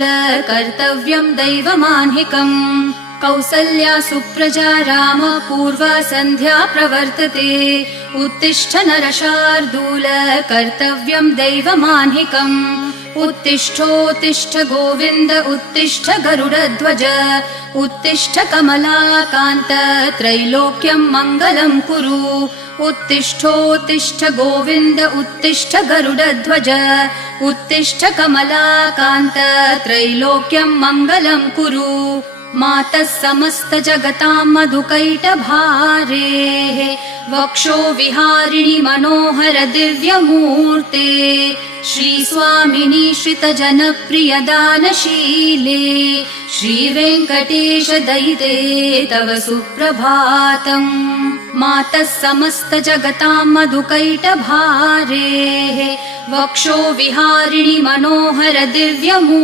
कर्तव्यं दैवमान्हिकम्। कौसल्या सुप्रजा राम पूर्वा सन्ध्या प्रवर्तते। उत्तिष्ठ नरशार्दूल कर्तव्यं दैवमान्हिकम्। उत्तिष्ठोत्तिष्ठ गोविन्द उत्तिष्ठ गरुडध्वज। उत्तिष्ठ कमलाकान्त त्रैलोक्यं मङ्गलं कुरु। उत्तिष्ठोत्तिष्ठ गोविन्द उत्तिष्ठ गरुडध्वज। उत्तिष्ठ कमलाकान्त त्रैलोक्यं मङ्गलं कुरु। मातः समस्त जगतां मधुकैटभारेः वक्षो विहारिणि मनोहर दिव्यमूर्ते। श्रीस्वामिनि श्रितजनप्रिय दानशीले श्रीवेङ्कटेश दयिते तव सुप्रभातम्। मातः समस्त जगतां मधुकैटभारेः वक्षो विहारिणि मनोहर दिव्यमूर्ते।